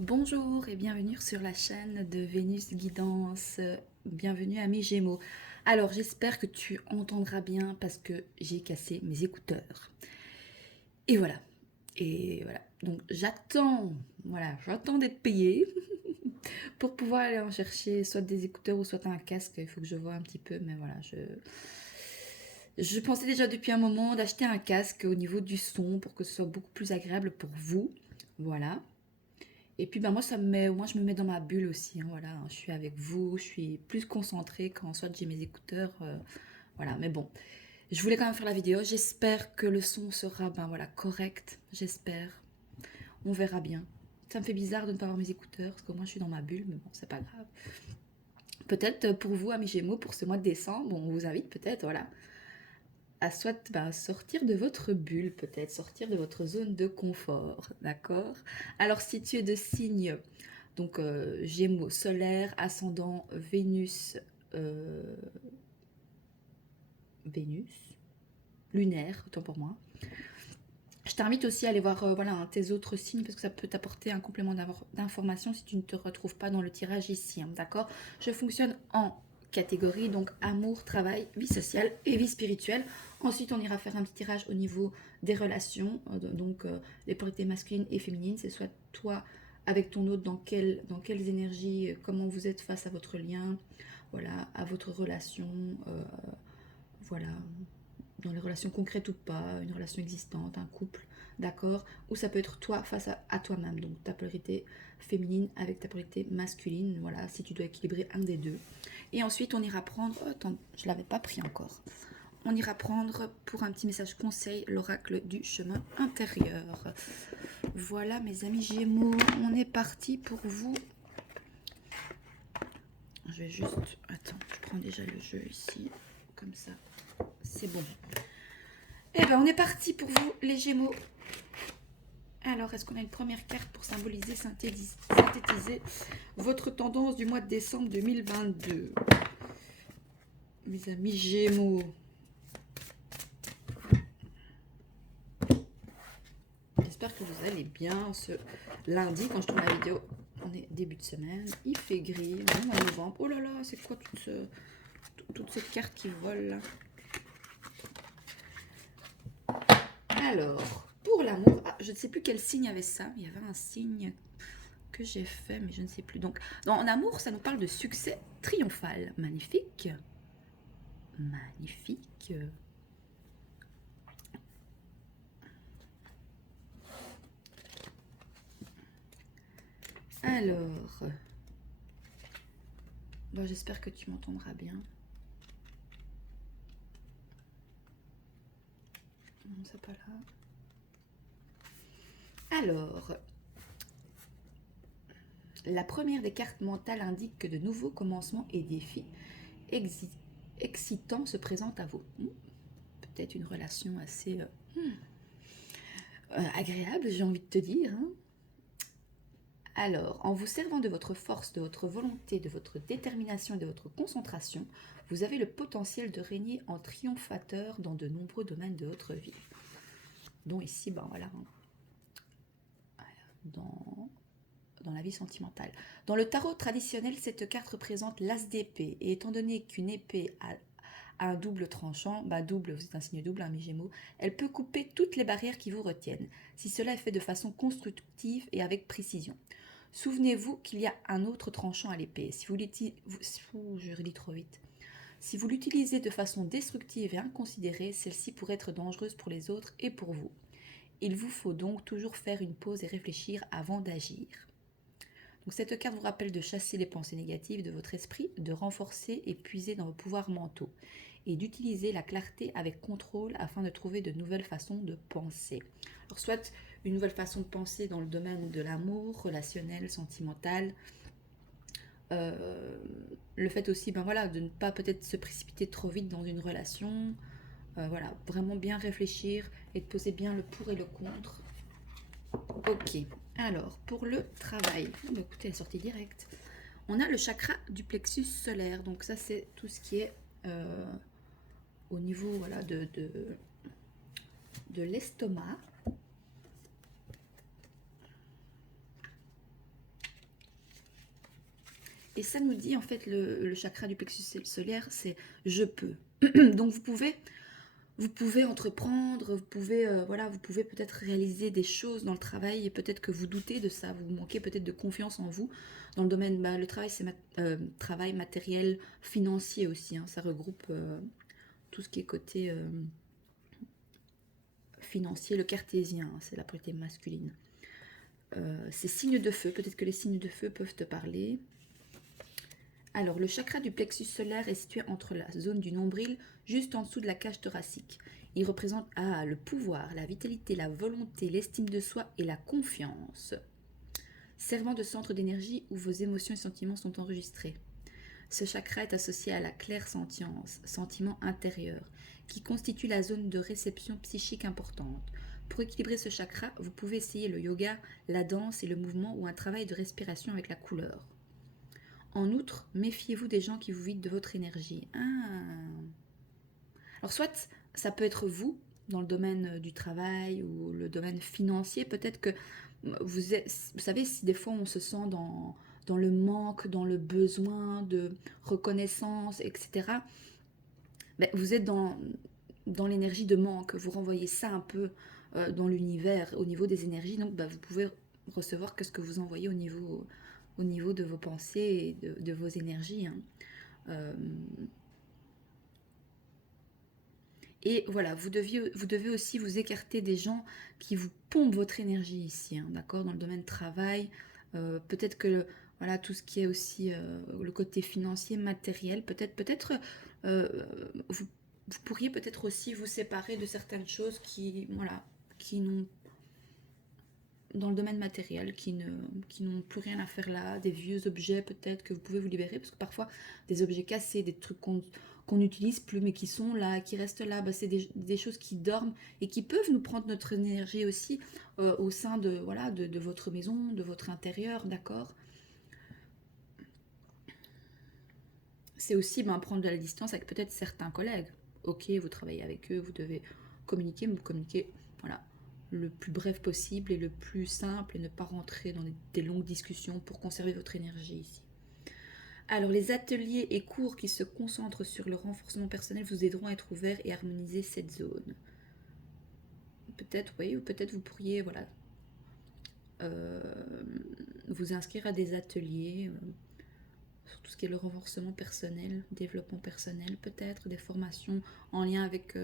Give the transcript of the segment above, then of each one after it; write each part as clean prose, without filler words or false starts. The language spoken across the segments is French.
Bonjour et bienvenue sur la chaîne de Vénus Guidance. Bienvenue à mes Gémeaux. Alors j'espère que tu entendras bien parce que j'ai cassé mes écouteurs. Et voilà. Et voilà. Donc j'attends d'être payée pour pouvoir aller en chercher soit des écouteurs ou soit un casque. Il faut que je vois un petit peu, mais voilà, je pensais déjà depuis un moment d'acheter un casque au niveau du son pour que ce soit beaucoup plus agréable pour vous. Voilà. Et puis ben moi je me mets dans ma bulle aussi, hein, voilà, hein. Je suis avec vous, je suis plus concentrée quand soit j'ai mes écouteurs, voilà. Mais bon, je voulais quand même faire la vidéo. J'espère que le son sera ben voilà correct. J'espère. On verra bien. Ça me fait bizarre de ne pas avoir mes écouteurs parce que moi je suis dans ma bulle, mais bon c'est pas grave. Peut-être pour vous amis Gémeaux pour ce mois de décembre, on vous invite peut-être voilà à soit ben, sortir de votre bulle, peut-être sortir de votre zone de confort, d'accord. Alors si tu es de signe donc Gémeaux solaire, ascendant Vénus, euh, Vénus, lunaire, autant pour moi. Je t'invite aussi à aller voir voilà, hein, tes autres signes parce que ça peut t'apporter un complément d'information si tu ne te retrouves pas dans le tirage ici, hein, d'accord. Je fonctionne en catégorie, donc amour, travail, vie sociale et vie spirituelle. Ensuite, on ira faire un petit tirage au niveau des relations, donc les polarités masculines et féminines. C'est soit toi avec ton autre, dans quelles énergies, comment vous êtes face à votre lien, voilà, à votre relation, voilà, dans les relations concrètes ou pas, une relation existante, un couple, d'accord. Ou ça peut être toi face à toi-même, donc ta polarité féminine avec ta polarité masculine, voilà, si tu dois équilibrer un des deux. Et ensuite, on ira prendre, oh, attends, je l'avais pas pris encore. On ira prendre pour un petit message conseil l'oracle du chemin intérieur. Voilà mes amis Gémeaux, on est parti pour vous. Je vais juste, attends, je prends déjà le jeu ici, comme ça, c'est bon. Eh ben, on est parti pour vous, les Gémeaux. Alors, est-ce qu'on a une première carte pour symboliser, synthétiser votre tendance du mois de décembre 2022? Mes amis Gémeaux. J'espère que vous allez bien ce lundi quand je tourne la vidéo. On est début de semaine, il fait gris, on est en novembre. Oh là là, c'est quoi toute cette carte qui vole là? Alors, pour l'amour, ah, je ne sais plus quel signe avait ça. Il y avait un signe que j'ai fait, mais je ne sais plus. Donc, en amour, ça nous parle de succès triomphal. Magnifique. Magnifique. Alors, bon, j'espère que tu m'entendras bien. Non, c'est pas là. Alors, la première des cartes mentales indique que de nouveaux commencements et défis excitants se présentent à vous. Peut-être une relation assez agréable, j'ai envie de te dire, hein. Alors, en vous servant de votre force, de votre volonté, de votre détermination et de votre concentration, vous avez le potentiel de régner en triomphateur dans de nombreux domaines de votre vie. Dont ici, ben voilà, dans la vie sentimentale. Dans le tarot traditionnel, cette carte représente l'as d'épée. Et étant donné qu'une épée a un double tranchant, bah double, c'est un signe double, un mi-gémeaux, elle peut couper toutes les barrières qui vous retiennent, si cela est fait de façon constructive et avec précision. Souvenez-vous qu'il y a un autre tranchant à l'épée. Si vous je relis trop vite. Si vous l'utilisez de façon destructive et inconsidérée, celle-ci pourrait être dangereuse pour les autres et pour vous. Il vous faut donc toujours faire une pause et réfléchir avant d'agir. Donc cette carte vous rappelle de chasser les pensées négatives de votre esprit, de renforcer et puiser dans vos pouvoirs mentaux et d'utiliser la clarté avec contrôle afin de trouver de nouvelles façons de penser. Alors soit une nouvelle façon de penser dans le domaine de l'amour, relationnel, sentimental, le fait aussi ben voilà, de ne pas peut-être se précipiter trop vite dans une relation, voilà, vraiment bien réfléchir et de poser bien le pour et le contre. Ok, alors pour le travail, oh, bah, écoutez, la sortie directe. On a le chakra du plexus solaire, donc ça c'est tout ce qui est au niveau voilà, de l'estomac. Et ça nous dit, en fait, le chakra du plexus solaire, c'est « je peux ». Donc, vous pouvez entreprendre, voilà, vous pouvez peut-être réaliser des choses dans le travail et peut-être que vous doutez de ça, vous manquez peut-être de confiance en vous. Dans le domaine, le travail, c'est travail matériel, financier aussi, hein, ça regroupe tout ce qui est côté financier, le cartésien, hein, c'est la polarité masculine. C'est signes de feu, peut-être que les signes de feu peuvent te parler. Alors, le chakra du plexus solaire est situé entre la zone du nombril, juste en dessous de la cage thoracique. Il représente le pouvoir, la vitalité, la volonté, l'estime de soi et la confiance. Servant de centre d'énergie où vos émotions et sentiments sont enregistrés. Ce chakra est associé à la clairsentience, sentiment intérieur, qui constitue la zone de réception psychique importante. Pour équilibrer ce chakra, vous pouvez essayer le yoga, la danse et le mouvement ou un travail de respiration avec la couleur. En outre, méfiez-vous des gens qui vous vident de votre énergie. Alors soit ça peut être vous, dans le domaine du travail ou le domaine financier, peut-être que vous savez, si des fois on se sent dans le manque, dans le besoin de reconnaissance, etc., vous êtes dans l'énergie de manque, vous renvoyez ça un peu dans l'univers, au niveau des énergies, donc vous pouvez recevoir que ce que vous envoyez au niveau de vos pensées et de vos énergies. Hein. Et voilà, vous devez aussi vous écarter des gens qui vous pompent votre énergie ici, hein, d'accord, dans le domaine travail. Peut-être que voilà, tout ce qui est aussi le côté financier, matériel, peut-être vous pourriez peut-être aussi vous séparer de certaines choses qui n'ont dans le domaine matériel, qui n'ont plus rien à faire là, des vieux objets peut-être que vous pouvez vous libérer, parce que parfois des objets cassés, des trucs qu'on n'utilise plus mais qui sont là, qui restent là, c'est des choses qui dorment et qui peuvent nous prendre notre énergie aussi au sein de votre maison, de votre intérieur, d'accord. C'est aussi prendre de la distance avec peut-être certains collègues. Ok, vous travaillez avec eux, vous devez communiquer, mais vous communiquez, voilà, le plus bref possible et le plus simple et ne pas rentrer dans des longues discussions pour conserver votre énergie ici. Alors, les ateliers et cours qui se concentrent sur le renforcement personnel vous aideront à être ouverts et harmoniser cette zone. Peut-être, oui, ou peut-être vous pourriez, voilà, vous inscrire à des ateliers sur tout ce qui est le renforcement personnel, développement personnel, peut-être des formations en lien avec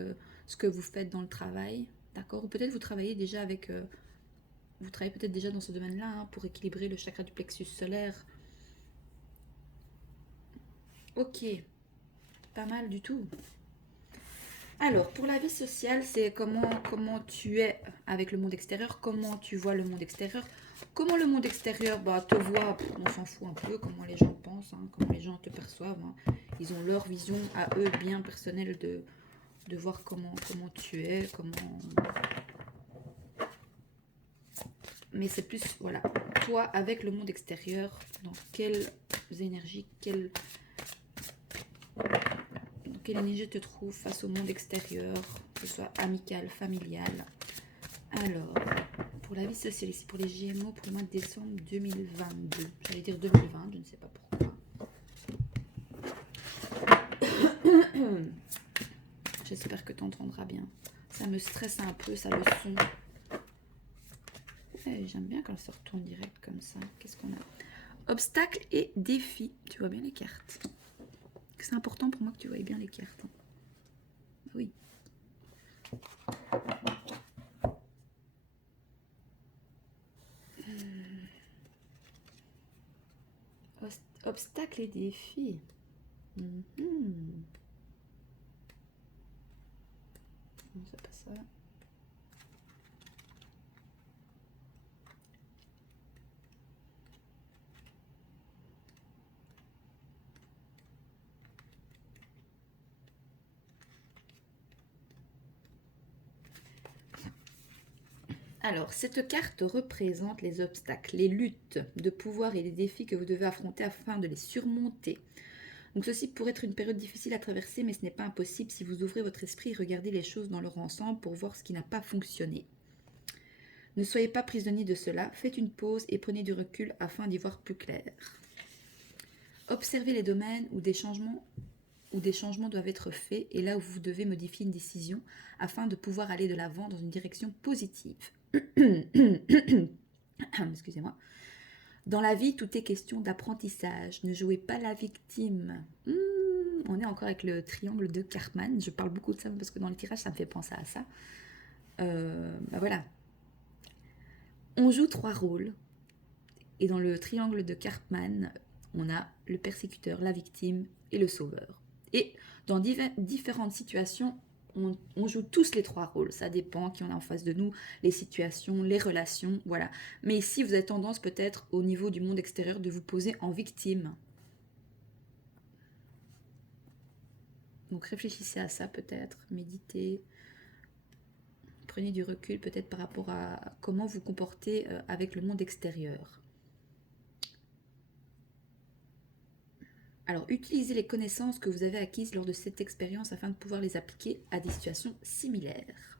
ce que vous faites dans le travail, d'accord. Ou peut-être vous travaillez déjà avec, vous travaillez peut-être déjà dans ce domaine-là, hein, pour équilibrer le chakra du plexus solaire. Ok, pas mal du tout. Alors, pour la vie sociale, c'est comment tu es avec le monde extérieur, comment tu vois le monde extérieur, comment le monde extérieur te voit, on s'en fout un peu, comment les gens pensent, hein, comment les gens te perçoivent. Hein. Ils ont leur vision à eux bien personnelle de voir comment tu es, comment... Mais c'est plus, voilà, toi avec le monde extérieur, dans quelles énergies, quelle énergie te trouve face au monde extérieur, que ce soit amical, familial. Alors, pour la vie sociale, ici pour les Gémeaux, pour le mois de décembre 2022. J'allais dire 2020, je ne sais pas pourquoi. J'espère que tu entendras bien. Ça me stresse un peu, ça le son. Ouais, j'aime bien quand ça retourne direct comme ça. Qu'est-ce qu'on a? Obstacles et défis. Tu vois bien les cartes. C'est important pour moi que tu voyes bien les cartes. Oui. Obstacles et défis. Non, c'est pas ça. Alors, cette carte représente les obstacles, les luttes de pouvoir et les défis que vous devez affronter afin de les surmonter. Donc ceci pourrait être une période difficile à traverser, mais ce n'est pas impossible si vous ouvrez votre esprit et regardez les choses dans leur ensemble pour voir ce qui n'a pas fonctionné. Ne soyez pas prisonnier de cela, faites une pause et prenez du recul afin d'y voir plus clair. Observez les domaines où des changements doivent être faits et là où vous devez modifier une décision afin de pouvoir aller de l'avant dans une direction positive. Excusez-moi. Dans la vie, tout est question d'apprentissage. Ne jouez pas la victime. On est encore avec le triangle de Karpman. Je parle beaucoup de ça parce que dans le tirage, ça me fait penser à ça. Voilà. On joue 3 rôles. Et dans le triangle de Karpman, on a le persécuteur, la victime et le sauveur. Et dans différentes situations, on joue tous les 3 rôles. Ça dépend qui on a en face de nous, les situations, les relations, voilà. Mais ici, vous avez tendance peut-être au niveau du monde extérieur de vous poser en victime. Donc réfléchissez à ça peut-être, méditez. Prenez du recul peut-être par rapport à comment vous comportez avec le monde extérieur. Alors, utilisez les connaissances que vous avez acquises lors de cette expérience afin de pouvoir les appliquer à des situations similaires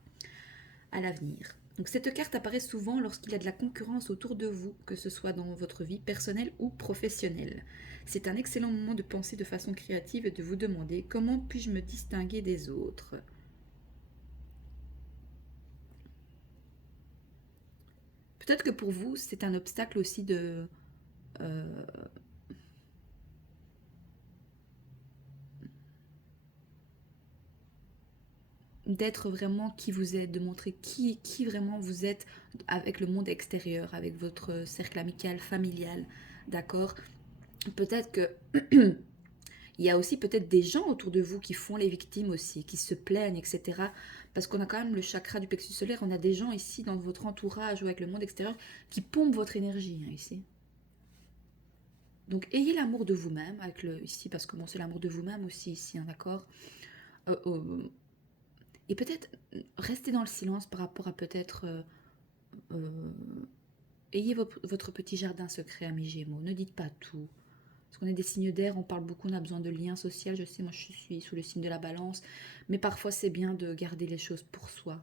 à l'avenir. Donc, cette carte apparaît souvent lorsqu'il y a de la concurrence autour de vous, que ce soit dans votre vie personnelle ou professionnelle. C'est un excellent moment de penser de façon créative et de vous demander comment puis-je me distinguer des autres. Peut-être que pour vous, c'est un obstacle aussi d'être vraiment qui vous êtes, de montrer qui vraiment vous êtes avec le monde extérieur, avec votre cercle amical, familial, d'accord? Peut-être que il y a aussi peut-être des gens autour de vous qui font les victimes aussi, qui se plaignent, etc. Parce qu'on a quand même le chakra du plexus solaire, on a des gens ici dans votre entourage ou avec le monde extérieur qui pompent votre énergie ici. Donc ayez l'amour de vous-même, avec le ici, parce que bon, c'est l'amour de vous-même aussi ici, hein, d'accord? Et peut-être restez dans le silence par rapport à peut-être... ayez votre petit jardin secret, amis Gémeaux. Ne dites pas tout. Parce qu'on est des signes d'air, on parle beaucoup, on a besoin de liens sociaux. Je sais, moi je suis sous le signe de la balance. Mais parfois c'est bien de garder les choses pour soi.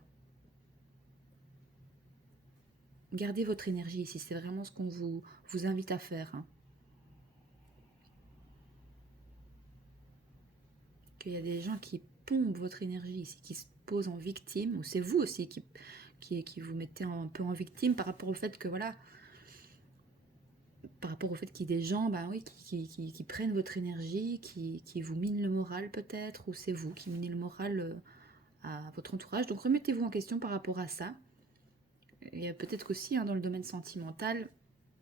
Gardez votre énergie ici, c'est vraiment ce qu'on vous invite à faire. Hein. Qu'il y a des gens qui pompent votre énergie ici, qui se posent en victime, ou c'est vous aussi qui vous mettez un peu en victime par rapport au fait que voilà, par rapport au fait qu'il y ait des gens bah oui, qui prennent votre énergie, qui vous minent le moral peut-être, ou c'est vous qui minez le moral à votre entourage. Donc remettez-vous en question par rapport à ça. Et peut-être qu'aussi hein, dans le domaine sentimental,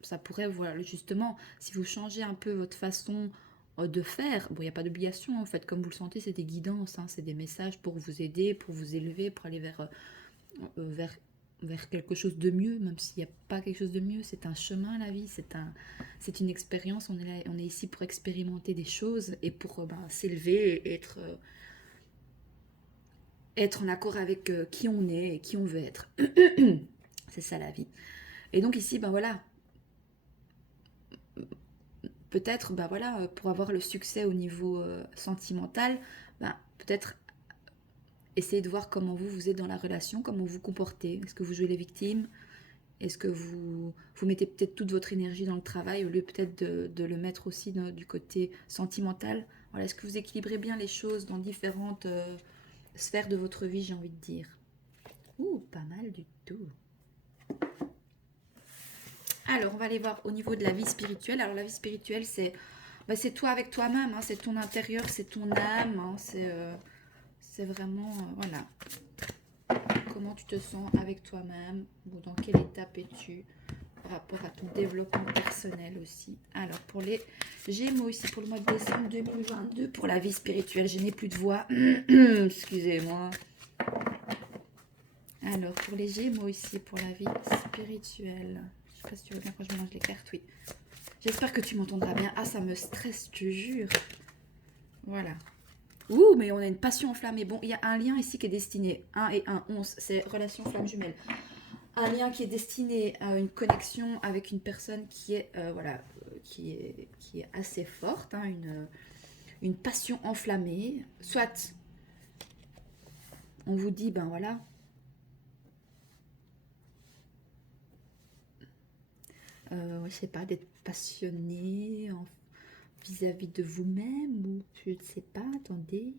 ça pourrait, voilà, justement, si vous changez un peu votre façon de faire, bon, il n'y a pas d'obligation en fait, comme vous le sentez, c'est des guidances, hein, c'est des messages pour vous aider, pour vous élever, pour aller vers quelque chose de mieux, même s'il n'y a pas quelque chose de mieux, c'est un chemin la vie, c'est une expérience, on est ici pour expérimenter des choses et pour s'élever et être en accord avec qui on est et qui on veut être. C'est ça la vie. Et donc ici, ben voilà, peut-être, ben voilà, pour avoir le succès au niveau sentimental, ben, peut-être essayer de voir comment vous êtes dans la relation, comment vous vous comportez. Est-ce que vous jouez les victimes? Est-ce que vous mettez peut-être toute votre énergie dans le travail au lieu peut-être de le mettre aussi du côté sentimental? Voilà, est-ce que vous équilibrez bien les choses dans différentes sphères de votre vie, j'ai envie de dire? Ouh, pas mal du tout. Alors, on va aller voir au niveau de la vie spirituelle. Alors, la vie spirituelle, c'est toi avec toi-même, hein, c'est ton intérieur, c'est ton âme, hein, c'est vraiment, voilà, comment tu te sens avec toi-même, ou dans quelle étape es-tu par rapport à ton développement personnel aussi. Alors, pour les Gémeaux ici, pour le mois de décembre 2022, pour la vie spirituelle, je n'ai plus de voix, excusez-moi. Alors, pour les Gémeaux ici, pour la vie spirituelle, je ne sais pas si tu veux bien quand je mélange les cartes, oui. J'espère que tu m'entendras bien. Ah, ça me stresse, je te jure. Voilà. Ouh, mais on a une passion enflammée. Bon, il y a un lien ici qui est destiné. 1 et 1, 11, c'est relation flamme jumelle. Un lien qui est destiné à une connexion avec une personne qui est, voilà, qui est assez forte, hein, une passion enflammée. Soit on vous dit, ben voilà, je sais pas, d'être passionné, vis-à-vis de vous-même ou je ne sais pas, attendez.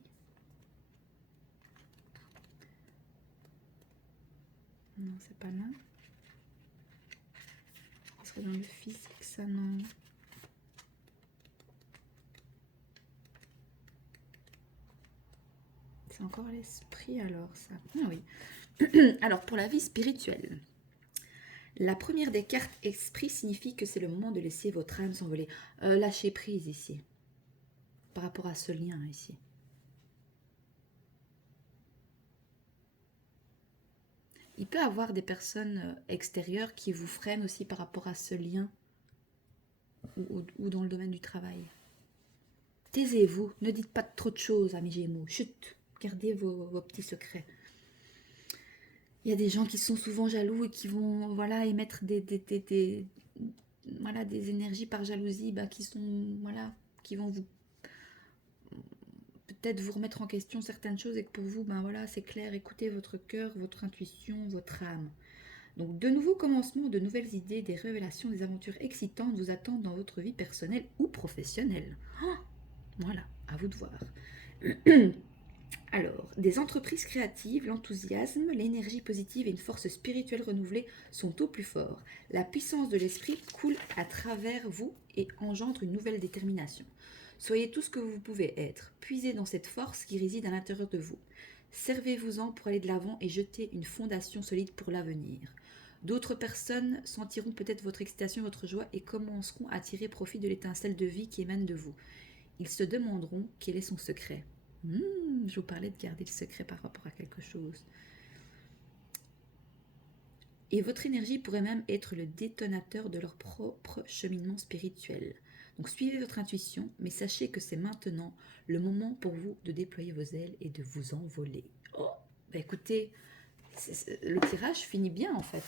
Non, c'est pas là. Parce que dans le physique, ça non. C'est encore l'esprit alors ça. Ah oui. Alors pour la vie spirituelle. La première des cartes esprit signifie que c'est le moment de laisser votre âme s'envoler. Lâcher prise ici. Par rapport à ce lien ici. Il peut y avoir des personnes extérieures qui vous freinent aussi par rapport à ce lien ou dans le domaine du travail. Taisez-vous, ne dites pas trop de choses, amis Gémeaux. Chut, gardez vos petits secrets. Il y a des gens qui sont souvent jaloux et qui vont voilà, émettre des énergies par jalousie qui sont qui vont vous peut-être vous remettre en question certaines choses et que pour vous c'est clair, écoutez votre cœur, votre intuition, votre âme. Donc de nouveaux commencements, de nouvelles idées, des révélations, des aventures excitantes vous attendent dans votre vie personnelle ou professionnelle. Voilà, à vous de voir. Alors, des entreprises créatives, l'enthousiasme, l'énergie positive et une force spirituelle renouvelée sont au plus fort. La puissance de l'esprit coule à travers vous et engendre une nouvelle détermination. Soyez tout ce que vous pouvez être. Puisez dans cette force qui réside à l'intérieur de vous. Servez-vous-en pour aller de l'avant et jeter une fondation solide pour l'avenir. D'autres personnes sentiront peut-être votre excitation, votre joie et commenceront à tirer profit de l'étincelle de vie qui émane de vous. Ils se demanderont quel est son secret. Je vous parlais de garder le secret par rapport à quelque chose. Et votre énergie pourrait même être le détonateur de leur propre cheminement spirituel. Donc suivez votre intuition, mais sachez que c'est maintenant le moment pour vous de déployer vos ailes et de vous envoler. Oh, écoutez, le tirage finit bien en fait.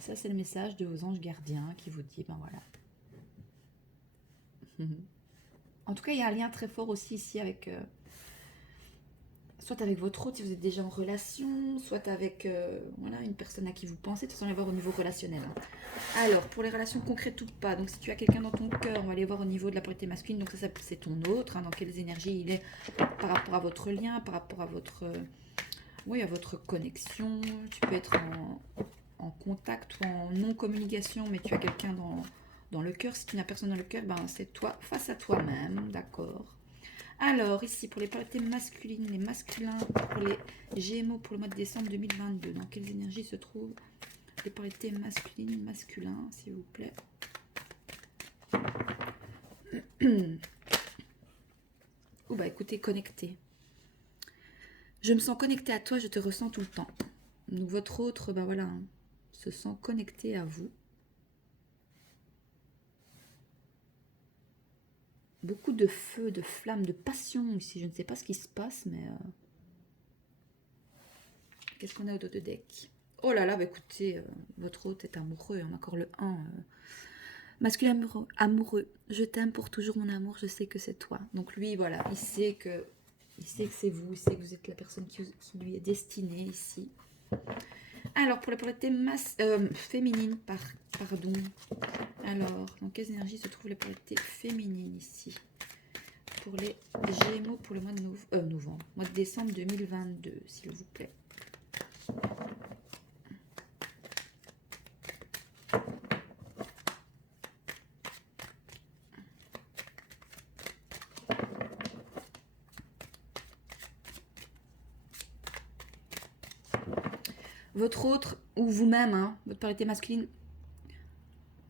Ça c'est le message de vos anges gardiens qui vous dit, voilà. En tout cas, il y a un lien très fort aussi ici avec... soit avec votre hôte si vous êtes déjà en relation, soit avec une personne à qui vous pensez. De toute façon, on va voir au niveau relationnel. Alors, pour les relations concrètes ou pas, donc si tu as quelqu'un dans ton cœur, on va aller voir au niveau de la polarité masculine. Donc ça c'est ton autre, dans quelles énergies il est par rapport à votre lien, par rapport à votre, à votre connexion. Tu peux être en contact ou en non-communication, mais tu as quelqu'un dans le cœur. Si tu n'as personne dans le cœur, c'est toi face à toi-même, d'accord. Alors, ici, pour les polarités masculines, les masculins, pour les Gémeaux, pour le mois de décembre 2022, dans quelles énergies se trouvent les polarités masculines, masculins, s'il vous plaît. Écoutez, connecté. Je me sens connecté à toi, je te ressens tout le temps. Donc, votre autre, se sent connecté à vous. Beaucoup de feu, de flamme, de passion ici. Je ne sais pas ce qui se passe, mais... Qu'est-ce qu'on a au dos de deck? Oh là là, écoutez, votre hôte est amoureux. On a encore le 1. Masculin amoureux. Je t'aime pour toujours, mon amour. Je sais que c'est toi. Donc lui, il sait que c'est vous. Il sait que vous êtes la personne qui lui est destinée ici. Alors, pour la polarité féminine, pardon. Alors, dans quelles énergies se trouve la polarité féminine ici? Pour les Gémeaux, pour le mois de novembre, mois de décembre 2022, s'il vous plaît. Votre autre, ou vous-même, votre polarité masculine,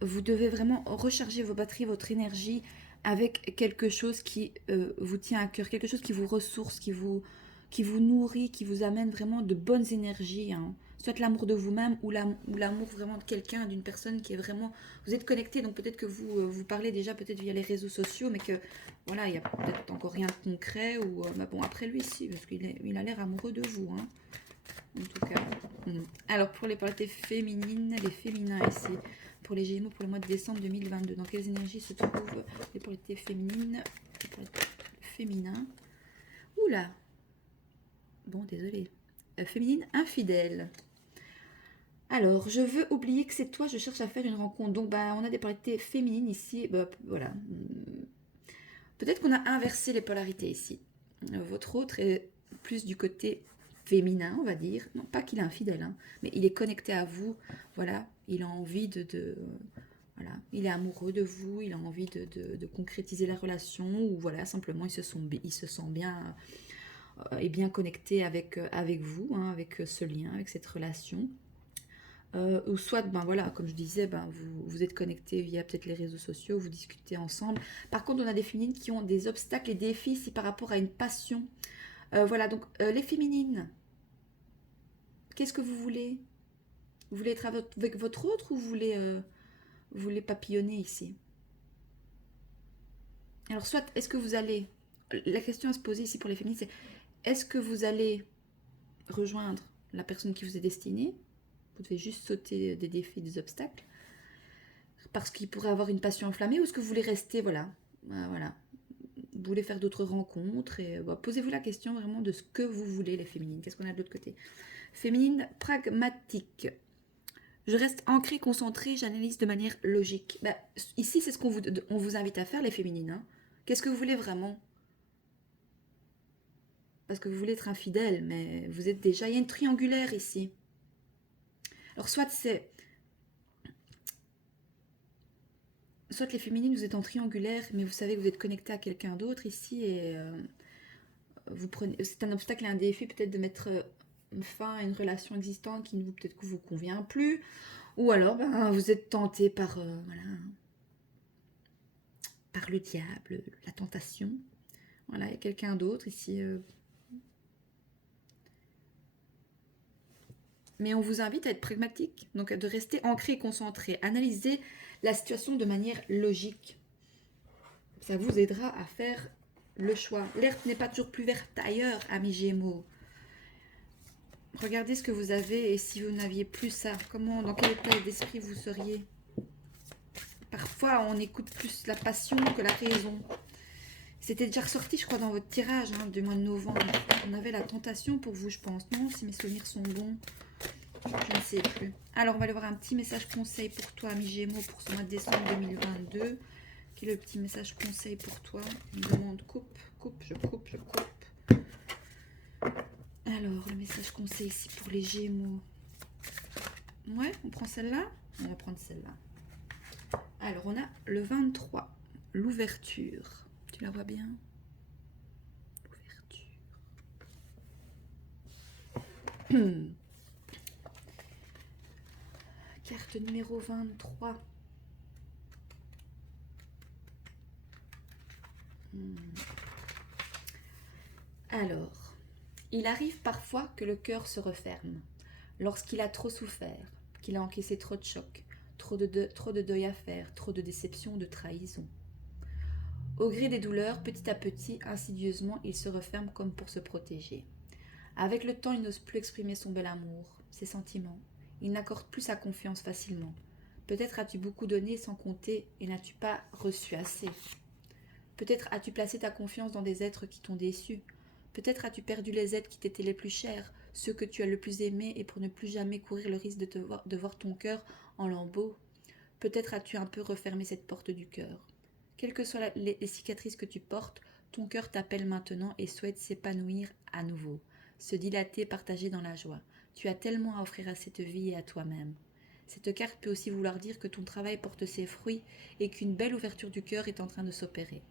vous devez vraiment recharger vos batteries, votre énergie avec quelque chose qui vous tient à cœur, quelque chose qui vous ressource, qui vous nourrit, qui vous amène vraiment de bonnes énergies. Soit l'amour de vous-même ou l'amour vraiment de quelqu'un, d'une personne qui est vraiment... Vous êtes connecté, donc peut-être que vous parlez déjà peut-être via les réseaux sociaux, mais que il n'y a peut-être encore rien de concret. Ou après lui, si, parce qu'il a l'air amoureux de vous. En tout cas. Alors, pour les polarités féminines, les féminins ici, pour les Gémeaux, pour le mois de décembre 2022, dans quelles énergies se trouvent les polarités féminines, les polarités féminins? Oula! Bon, désolé. Féminine infidèle. Alors, je veux oublier que c'est toi, je cherche à faire une rencontre. Donc, bah, on a des polarités féminines ici. Bah, voilà. Peut-être qu'on a inversé les polarités ici. Votre autre est plus du côté féminin, on va dire. Non, pas qu'il est infidèle, hein, mais il est connecté à vous. Voilà, il a envie voilà, il est amoureux de vous, il a envie de concrétiser la relation, ou voilà, simplement il se sent bien et bien connecté avec vous, hein, avec ce lien, avec cette relation. Ou soit, ben voilà, comme je disais, ben vous êtes connectés via peut-être les réseaux sociaux, vous discutez ensemble. Par contre, on a des féminines qui ont des obstacles et défis ici par rapport à une passion. Voilà, donc les féminines, qu'est-ce que vous voulez? Vous voulez être avec votre autre ou vous voulez papillonner ici? Alors, soit, est-ce que vous allez... La question à se poser ici pour les féminines, c'est est-ce que vous allez rejoindre la personne qui vous est destinée? Vous devez juste sauter des défis, des obstacles. Parce qu'il pourrait avoir une passion enflammée, ou est-ce que vous voulez rester, voilà, voilà, vous voulez faire d'autres rencontres, et posez-vous la question vraiment de ce que vous voulez, les féminines. Qu'est-ce qu'on a de l'autre côté? Féminine pragmatique. Je reste ancrée, concentrée, j'analyse de manière logique. Bah, ici, c'est ce on vous invite à faire, les féminines, hein. Qu'est-ce que vous voulez vraiment? Parce que vous voulez être infidèle, mais vous êtes déjà... Il y a une triangulaire ici. Alors, soit les féminines, vous êtes en triangulaire, mais vous savez que vous êtes connecté à quelqu'un d'autre ici, et c'est un obstacle et un défi peut-être de mettre fin à une relation existante qui ne peut-être que vous convient plus, ou alors ben, vous êtes tenté par voilà, par le diable, la tentation. Voilà, il y a quelqu'un d'autre ici. Mais on vous invite à être pragmatique, donc de rester ancré et concentré, analyser la situation de manière logique. Ça vous aidera à faire le choix. L'herbe n'est pas toujours plus verte ailleurs, amis Gémeaux. Regardez ce que vous avez, et si vous n'aviez plus ça, dans quel état d'esprit vous seriez? Parfois, on écoute plus la passion que la raison. C'était déjà ressorti, je crois, dans votre tirage du mois de novembre. On avait la tentation pour vous, je pense. Non, si mes souvenirs sont bons, je ne sais plus. Alors, on va aller voir un petit message conseil pour toi, ami Gémeaux, pour ce mois de décembre 2022. Quel est le petit message conseil pour toi? Il me demande coupe, je coupe. Alors, le message conseil ici pour les Gémeaux. Ouais, on prend celle-là? On va prendre celle-là. Alors, on a le 23, l'ouverture. Tu la vois bien? L'ouverture. Carte numéro 23. Alors, il arrive parfois que le cœur se referme lorsqu'il a trop souffert, qu'il a encaissé trop de chocs, trop de deuil à faire, trop de déceptions, de trahisons. Au gré des douleurs, petit à petit, insidieusement, il se referme comme pour se protéger. Avec le temps, il n'ose plus exprimer son bel amour, ses sentiments. Il n'accorde plus sa confiance facilement. Peut-être as-tu beaucoup donné sans compter et n'as-tu pas reçu assez. Peut-être as-tu placé ta confiance dans des êtres qui t'ont déçu. Peut-être as-tu perdu les êtres qui t'étaient les plus chers, ceux que tu as le plus aimés, et pour ne plus jamais courir le risque de voir ton cœur en lambeaux. Peut-être as-tu un peu refermé cette porte du cœur. Quelles que soient les cicatrices que tu portes, ton cœur t'appelle maintenant et souhaite s'épanouir à nouveau, se dilater, partager dans la joie. Tu as tellement à offrir à cette vie et à toi-même. Cette carte peut aussi vouloir dire que ton travail porte ses fruits et qu'une belle ouverture du cœur est en train de s'opérer.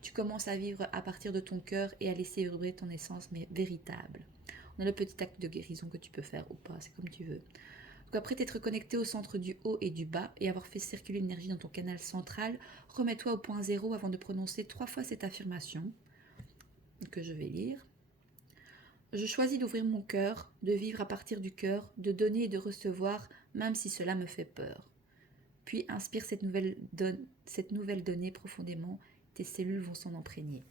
Tu commences à vivre à partir de ton cœur et à laisser vibrer ton essence mais véritable. On a le petit acte de guérison que tu peux faire ou pas, c'est comme tu veux. Donc après t'être connecté au centre du haut et du bas et avoir fait circuler l'énergie dans ton canal central, remets-toi au point zéro avant de prononcer 3 fois cette affirmation que je vais lire. Je choisis d'ouvrir mon cœur, de vivre à partir du cœur, de donner et de recevoir, même si cela me fait peur. Puis inspire cette nouvelle donnée profondément, tes cellules vont s'en imprégner.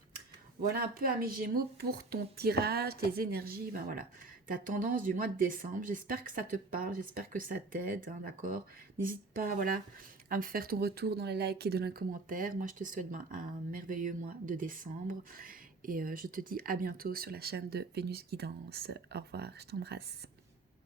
Voilà un peu, amis Gémeaux, pour ton tirage, tes énergies, ben voilà, ta tendance du mois de décembre. J'espère que ça te parle, j'espère que ça t'aide, hein, d'accord? N'hésite pas, voilà, à me faire ton retour dans les likes et dans les commentaires. Moi, je te souhaite un merveilleux mois de décembre. Et je te dis à bientôt sur la chaîne de Vénus Guidance. Au revoir, je t'embrasse.